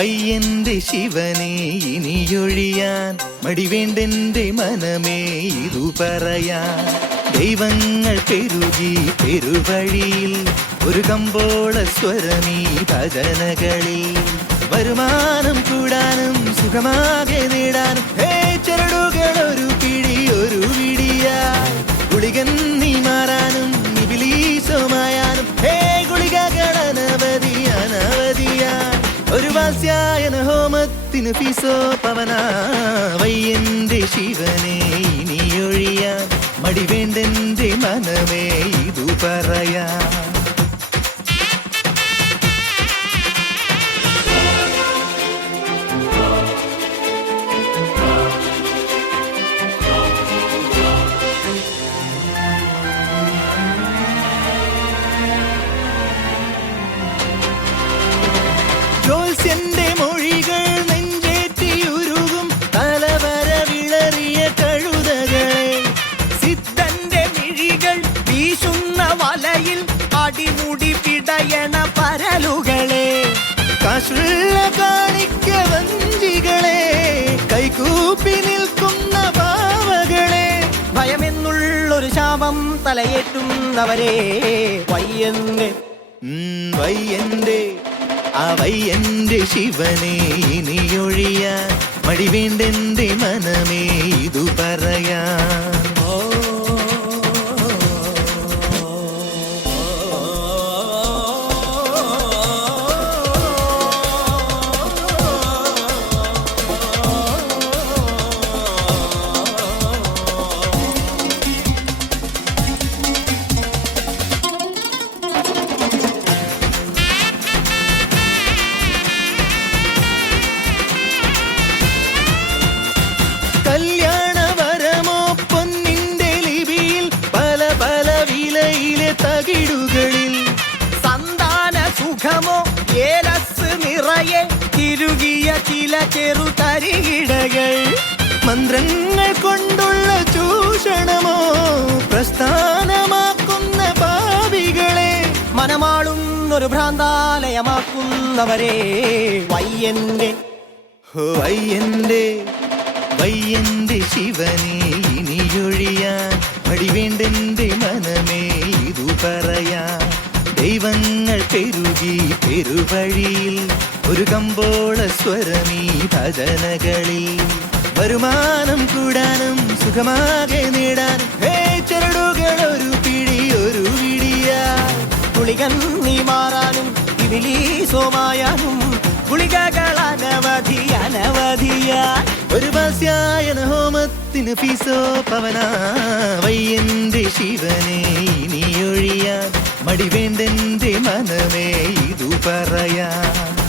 വയ്യന്റെ ശിവനെ ഇനിയൊഴിയാൻ മടിവേണ്ടെന്റെ മനമേ ഇതു പറയാൻ. ദൈവങ്ങൾ പെരുകി പെരുവഴിയിൽ ഒരു കമ്പോള സ്വരമീ ഭജനകളിൽ. വരുമാനം കൂടാനും സുഖമാകെ നേടാനും ചരടുകൾ ഒരു പിടി ഒരു പിടിയായി. ഗുളികൻ നീ മാറാനും ഇബിലീസുമായാനും ഗുളികകൾ അനവധി അനവധിയായി. ഒരു വാസ്യായന ഹോമത്തിന് ഫീസോ പവന. വയ്യന്റെ ശിവനെ ഇനിയൊഴിയാൻ മടിവേണ്ടെന്റെ മനമേ ഇതു പറയാൻ. ജോത്സ്യന്റെ മൊഴികൾ നെഞ്ചേറ്റിയുരുകും തലവര വിളറിയ കഴുതകളെ. സിദ്ധന്റെ മിഴികൾ വീശുന്ന വലയിൽ അടിമുടി പിടയണ പരലുകളെ. കാശുള്ള കാണിക്ക വഞ്ചികളെ കൈകൂപ്പി നിൽക്കുന്ന പാവകളെ. ഭയമെന്നുള്ളൊരു ശാപം തലയേറ്റുന്നവരെ വയ്യന്റെ വയ്യന്റെ ആ വയ്യന്റെ ശിവനെ ഇനിയൊഴിയാൻ മടിവേണ്ടെന്റെ മനമേ ഇതു പറയാൻ. കല്യാണവരമോ പൊന്നിന്റെ ലിപിയിൽ പല പല വിലയിലെ തകിടുകളിൽ. സന്താന സുഖമോ ഏലസ് നിറയെ തിരുകിയ ചില ചെറുതരികിടകൾ. മന്ത്രങ്ങൾ കൊണ്ടുള്ള ചൂഷണമോ പ്രസ്ഥാനമാക്കുന്ന പാപികളെ. മനമാളുന്നൊരു ഭ്രാന്താലയമാക്കുന്നവരെ വയ്യന്റെ വയ്യന്റെ വയ്യന്റെ ശിവനെ ഇനിയൊഴിയാൻ മടിവേണ്ടെന്റെ മനമേ ഇതു പറയാൻ. ദൈവങ്ങൾ പെരുകി പെരുവഴിയിൽ ഒരു കമ്പോള സ്വരമീ ഭജനകളിൽ. വരുമാനം കൂടാനും സുഖമാകെ നേടാനും ചരടുകൾ ഒരു പിടി ഒരു പിടിയായി. ഗുളികൻ നീ മാറാനും ഇബിലീസുമായാനും ഗുളികകൾ അനവധി അനവധിയായി. ഒരു വാസ്യായന ഹോമത്തിന് ഫീസോ പവന. വയ്യന്റെ ശിവനെ ഇനിയൊഴിയാൻ മടിവേണ്ടെന്റെ മനമേ ഇതു പറയാൻ.